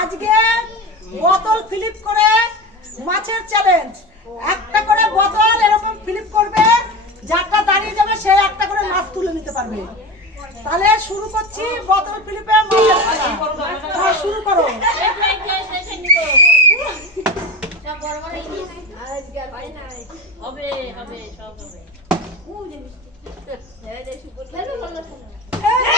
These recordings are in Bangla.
আজকে বোতল ফিলিপ করে মাছের চ্যালেঞ্জ একটা করে বোতল এরকম ফিলিপ করবে যারটা দাঁড়িয়ে যাবে সে একটা করে মাছ তুলে নিতে পারবে। তাহলে শুরু করছি বোতল ফিলিপে মাছের শুরু করো। হবে হবে সব হবে।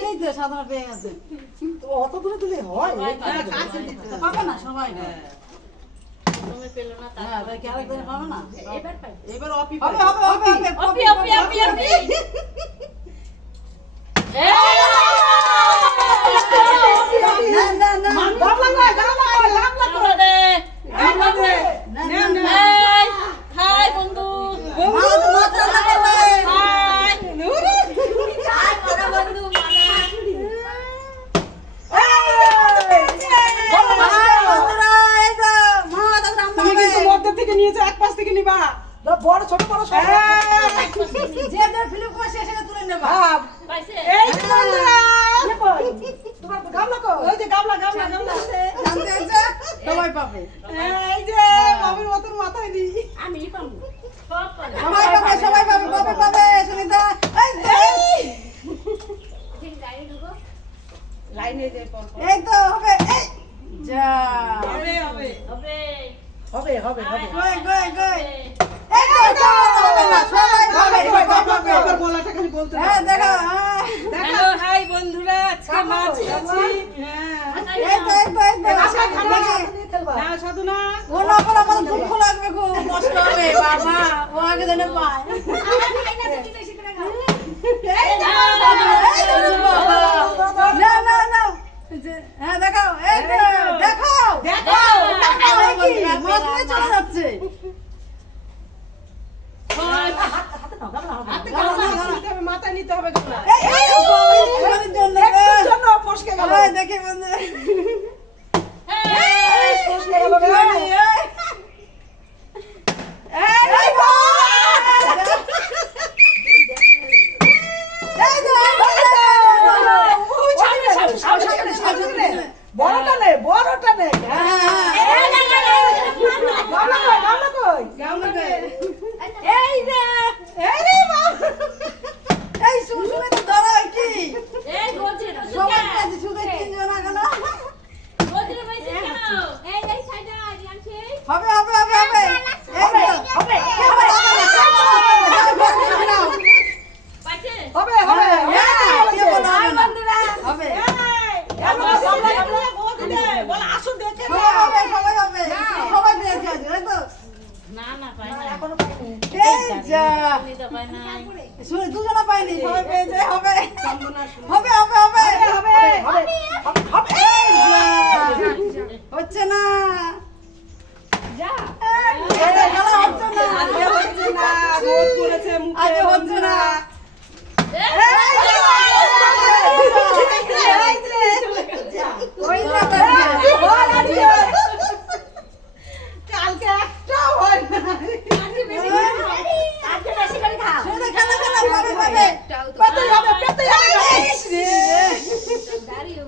এই যে সাধারণ পেয়ে গেছে কিন্তু অত দূরে দিলে হয় পাবে না সবাই এবার অপি হবে হবে অপি অপি অপি অপি বলতে হ্যাঁ দেখো হাই বন্ধুরা আজকে মাছ খাচ্ছি না না না হ্যাঁ দেখাও নিতে হবে দেখে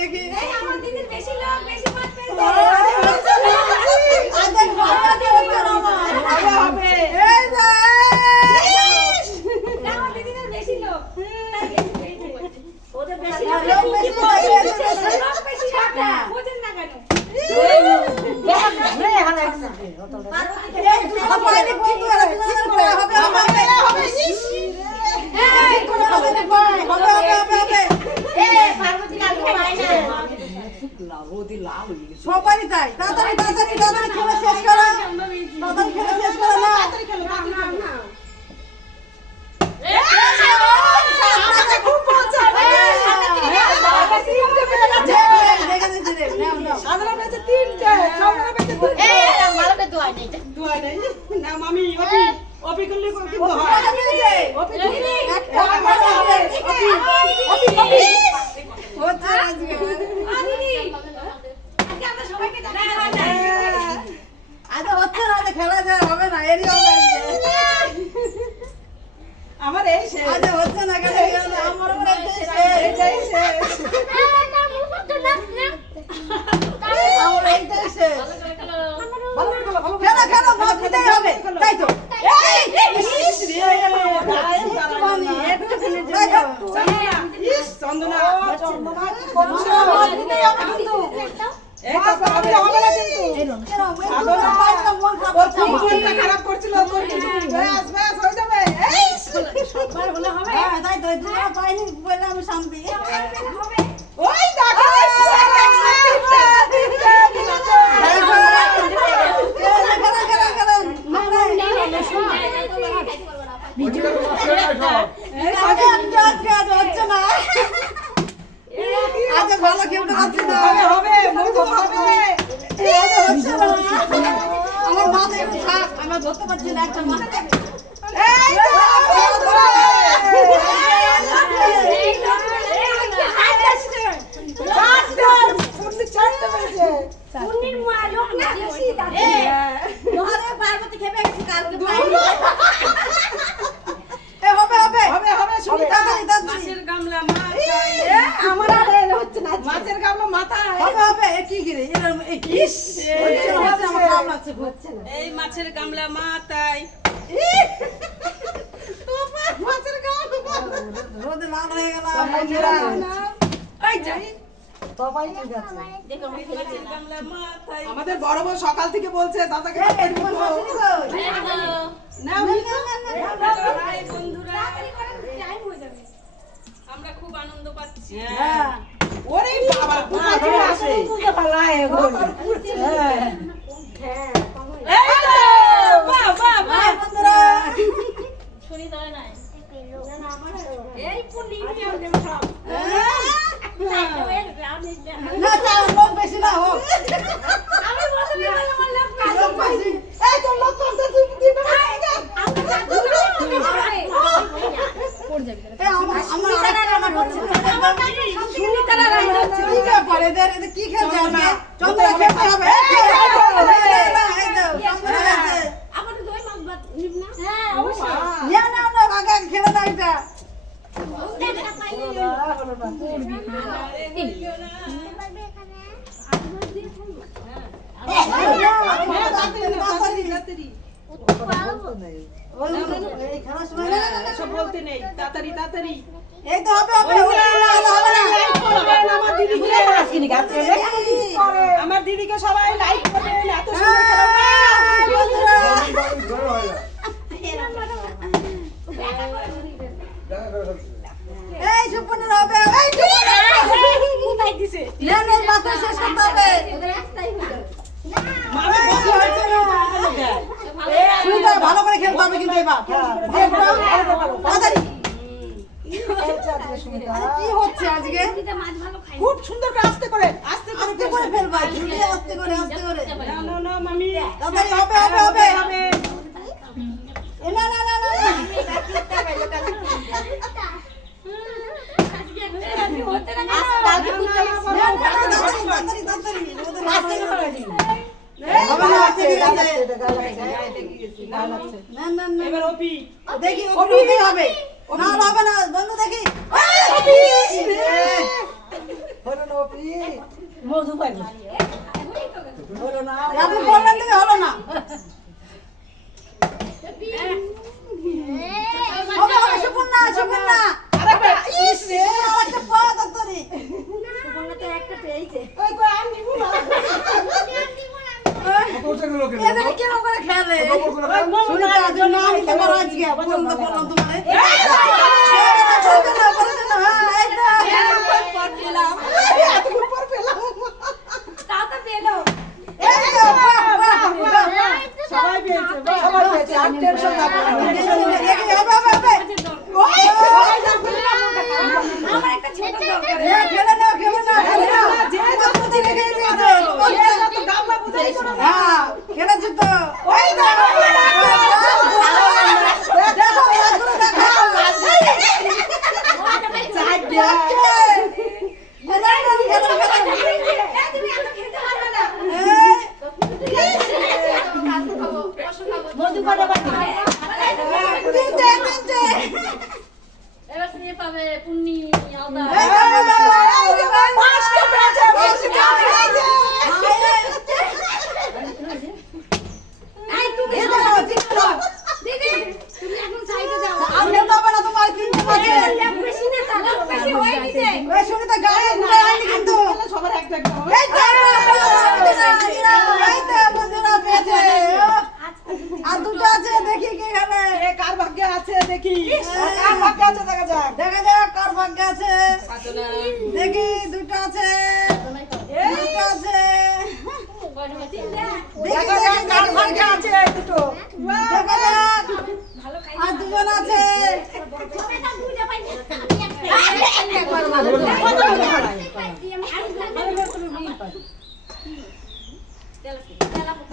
也可 শেষ করো। তাড়াতাড়ি খেলে শেষ করো না অপি তাই তো মাছের গামলা মাথা হবে হবে কি গিরে এরকম ইস হচ্ছে না এই মাছের গামলা মাথা আমাদের বড় বউ সকাল থেকে বলছে দাদাকে আমরা খুব আনন্দ পাচ্ছি ওরে বাবা কোথায় চলে আমার দিদিকে সবাই লাইক করবেন এত সুন্দর ভালো করে খেলতে হবে কিন্তু এবার খাচ্ছি আজকে খুব সুন্দর করে আস্তে করে আস্তে করে আস্তে করে ফেলবা ঝুলিয়ে আস্তে করে আস্তে করে না না না মামি তাড়াতাড়ি হবে হবে হবে না না না না দেখি হবে না হবে না বন্ধু দেখি। হলো না অপি মধু পাগল হলো না আপনি বললেন তুমি হলো না। হবে হবে সুপর্ণা সুপর্ণা। আরে ইস রে আরেকটা পা দত্তরি সুপর্ণা তো একটা পেয়েছে। ওই কই আমি নিব না। আমি নিব না সবাই পেয়েছে সবাই পেয়েছে আর টেনশন না কাজে পাবে পুণ্যি সবার একটা একটা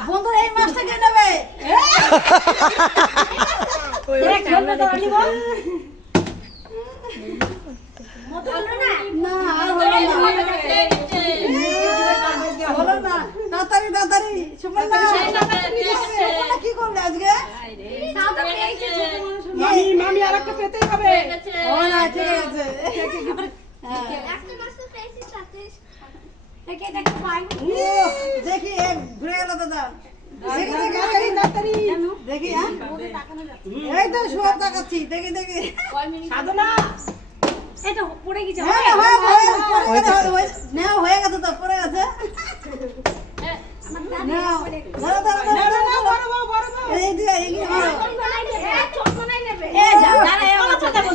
বন্ধু এই মাছটা কে নেবে? আর না। তাড়াতাড়ি কি করলে আজকে? মামি মামি আরেকটা পেতেই হবে। না ঠিক আছে। হ্যাঁ। দেখি এক ঘুরে গেল দাদা দেখি হ্যাঁ? এই তো সব তাকাচ্ছি দেখি দেখি। সাধনা। হ্যাঁ হয়ে হয়ে পড়ে গেছে, হয়ে- গেছে তো পড়ে গেছে। এই দিকে, এগিয়ে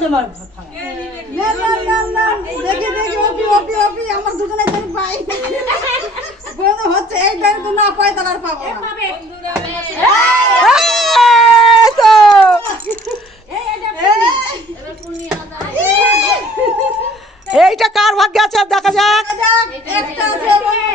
মারো। না, না, না, না, দেখি দেখি ওপি ওপি ওপি আমার দুজনে যদি পাই বন্ধু হচ্ছে এই তো না পাই তাহলে আর পাবো এইটা কার ভাগ্যে আছে? দেখা যাক। দেখা যাক, একটা আছে